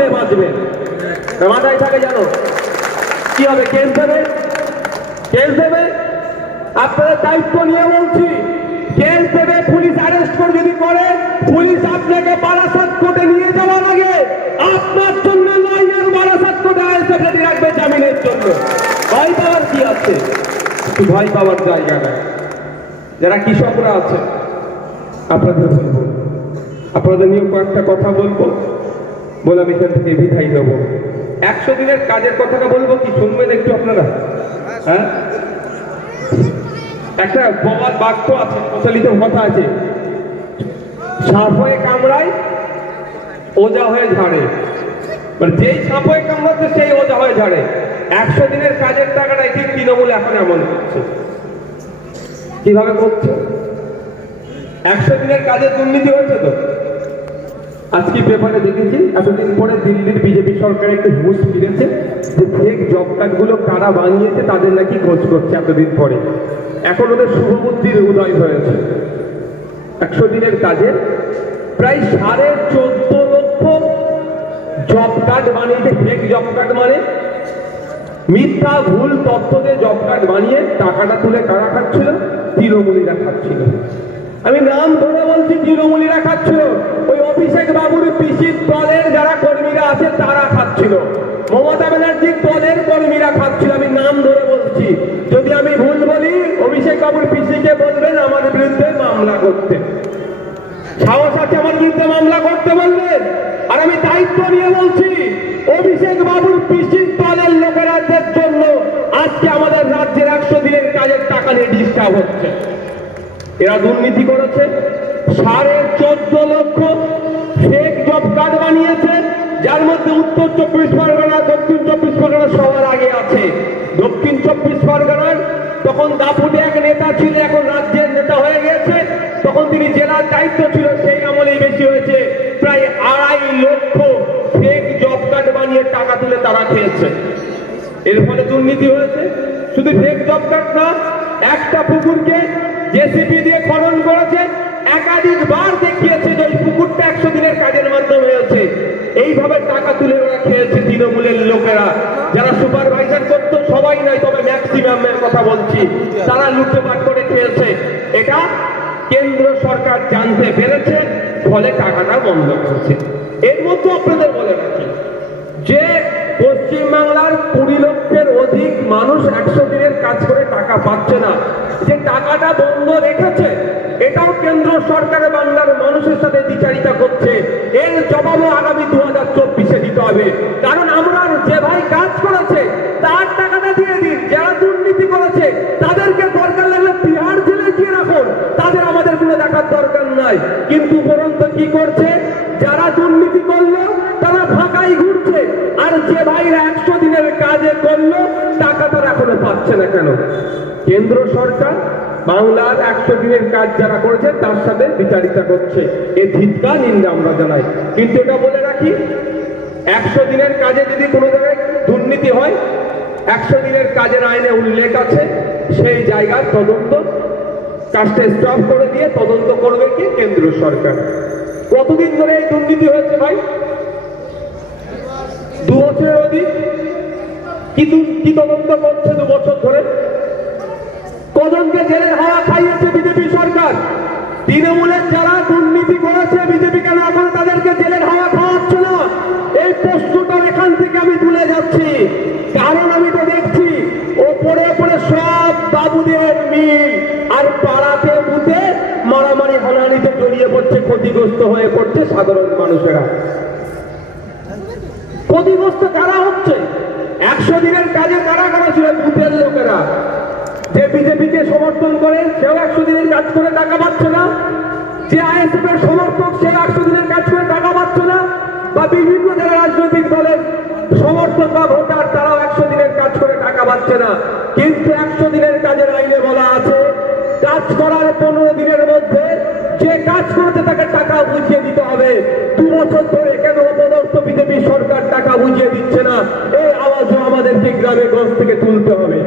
মরবে বাঁচবে মাথায় থাকে জানো? কি হবে, কেস দেবে? কেস দেবে? আপনাদের দায়িত্ব নিয়ে বলছি, কেস দেবে, পুলিশ অ্যারেস্ট করে যদি করে, পুলিশ আপনাকে বারাসাত কোর্টে নিয়ে যাওয়ার আগে আপনার জন্য লাইনের বারাসাত কোর্টে আয়সে ফেলে রাখবে জামিনের জন্য। ভয় পাওয়ার কি আছে? একটু ভয় পাওয়ার জায়গা না যারা কৃষকরা আছে আপনাদের বলব। আপনাদের নিয়ে কয়েকটা কথা বলব। বলে আমি এখান থেকে বিদায় দেবো একশো দিনের কাজের কথাটা বলব কি? শুনবেন একটু আপনারা? হ্যাঁ? একটা বলার বাক্য আছে, প্রচলিত কথা আছে। সাপ হয়ে কামড়ায়, ওজা হয়ে ঝাড়ে। মানে যেই সাপ হয়ে কামড়াচ্ছে, সেই ওজা হয়ে ঝাড়ে। একশো দিনের কাজের টাকাটা ঠিক তৃণমূল এখন এমন করছে? কীভাবে করছে? একশো দিনের কাজের দুর্নীতি হয়েছে তো? আজকে পেপারে দেখেছি, এতদিন পরে দিল্লির বিজেপি সরকার একটু হুঁশ ফিরেছে যে ফেক জব কার্ডগুলো কারা বানিয়েছে তাদের নাকি খোঁজ করছে এতদিন পরে। এখন ওদের শুভবুদ্ধির উদয় হয়েছে। একশো দিনের কাজে প্রায় সাড়ে চোদ্দ লক্ষ জব কার্ড বানিয়েছে ফেক জব কার্ড মানে। মিথ্যা, ভুল তথ্য দিয়ে জব কার্ড বানিয়ে টাকাটা তুলে কারা খাচ্ছিল? তৃণমূলীরা খাচ্ছিল। আমি নাম ধরে বলছি, তৃণমূলীরা খাচ্ছিল। ওই অভিষেক বাবুর পিসির দলের যারা কর্মীরা আছে, তারা খাচ্ছিল। মমতা ব্যানার্জির দলের কর্মীরা খাচ্ছিল, আমি নাম ধরে বলছি। যদি আমি ভুল বলি, অভিষেক বাবুর পিসিকে বলবেন, আমার বিরুদ্ধে মামলা করতে। সাহস আছে আমার বিরুদ্ধে মামলা করতে বলবেন? আর আমি দায়িত্ব নিয়ে বলছি, অভিষেক বাবুর পিসির দলের লোকেরাদের জন্য আজকে আমাদের রাজ্যের একশো দিনের কাজের টাকা নিয়ে ডিস্টার্ব হচ্ছে। এরা দুর্নীতি করেছে। সাড়ে চোদ্দ লক্ষ ফেক জব কার্ড বানিয়েছে, যার মধ্যে উত্তর চব্বিশ পরগনা, দক্ষিণ চব্বিশ পরগনা সবার আগে আছে। দক্ষিণ চব্বিশ পরগনার তখন দাপুটে এক নেতা ছিল, এখন রাজ্যের নেতা হয়ে গেছে তখন তিনি জেলার দায়িত্ব ছিল, সেই আমলেই বেশি হয়েছে। প্রায় আড়াই লক্ষ ফেক জব কার্ড বানিয়ে টাকা তুলে তারা খেয়েছে। এর ফলে দুর্নীতি হয়েছে। শুধু ফেক জব কার্ড না একটা পুকুরকে জেসিপি দিয়ে খনন করেছে, একাধিকবার দেখিয়েছে যে ওই পুকুরটা একশো দিনের কাজের মাধ্যমে হয়েছে। এইভাবে টাকা তুলে ওরা খেয়েছে তৃণমূলের লোকেরা। যারা সুপারভাইজার করতো, সবাই নয়, তবে ম্যাক্সিমামের কথা বলছি। তারা লুটপাট করে খেয়েছে। এটা কেন্দ্র সরকার জানতে পেরেছে, ফলে টাকাটা বন্ধ করেছে। এর মধ্যে আপনাদের বলে রাখি, যে পশ্চিমবাংলার কুড়ি লক্ষের অধিক মানুষ একশো দিনের কাজ করে টাকা পাচ্ছে না। যে টাকাটা বন্ধ রেখেছে, এটাও কেন্দ্র সরকার বাংলার মানুষের সাথে দ্বিচারিতা করছে। এর জবাবও আগামী দু হাজার চব্বিশে দিতে হবে। কারণ আমরা যে ভাই কাজ করেছে, তার টাকাটা দিয়ে দিন। যারা দুর্নীতি করেছে, তাদেরকে দরকার লাগলে বিহার জেলে গিয়ে রাখুন। তাদের আমাদের কোনো দেখার দরকার নাই। কিন্তু উপরন্ত কি করছে? যারা দুর্নীতি করল, তারা ফাঁকাই ঘুরছে। আর যে ভাইরা একশো দিনের কাজে করল পাচ্ছে না কেন? কেন্দ্র সরকার বাংলার একশো দিনের কাজ যারা করেছে, তার সাথে বিচারিতা করছে। এ ধিক্কার নিন্দা আমরা জানাই। কিন্তু এটা বলে রাখি, একশো দিনের কাজে যদি কোনো জায়গায় দুর্নীতি হয়, একশো দিনের কাজের আইনে উল্লেখ আছে, সেই জায়গার তদন্ত, কাজটা স্টপ করে দিয়ে তদন্ত করবে কি কেন্দ্র সরকার। কতদিন ধরে এই দুর্নীতি হয়েছে ভাই? দু বছরের অধিক কি তদন্ত করছে দু বছর ধরে কজনকে জেলের হাওয়া খাইয়েছে বিজেপি সরকার। তৃণমূলের যারা দুর্নীতি করেছে, বিজেপি কেন এখন তাদেরকে জেলের হাওয়া খাওয়াচ্ছে না? এই প্রশ্নটা এখান থেকে আমি তুলে যাচ্ছি। কারণ আমি তো দেখছি, ওপরে ওপরে সব বাবুদের মিল, আর পাড়াতে বুতে মারামারি হানাহানিতে জড়িয়ে পড়ছে, ক্ষতিগ্রস্ত হয়ে পড়ছে সাধারণ মানুষেরা। ক্ষতিগ্রস্ত কারা হচ্ছে? একশো দিনের কাজে কারা কারা ছিল বুথের লোকেরা? যে বিজেপিকে সমর্থন করে, সেও একশো দিনের কাজ করে টাকা পাচ্ছে না। যে আইএসএফ এর সমর্থক সে একশো দিনের কাজ করে টাকা পাচ্ছে না। বা বিভিন্ন যারা রাজনৈতিক দলের সমর্থক বা ভোটার, তারাও একশো দিনের কাজ করে টাকা পাচ্ছে না। কিন্তু একশো দিনের কাজের আইনে বলা আছে, কাজ করার পনেরো দিনের মধ্যে যে কাজ করেছে তাকে টাকা বুঝিয়ে দিতে হবে। দু বছর ধরে কেন অপদস্থ বিজেপি সরকার টাকা বুঝিয়ে দিচ্ছে না? এই আওয়াজও আমাদেরকে গ্রামে গঞ্জ থেকে তুলতে হবে।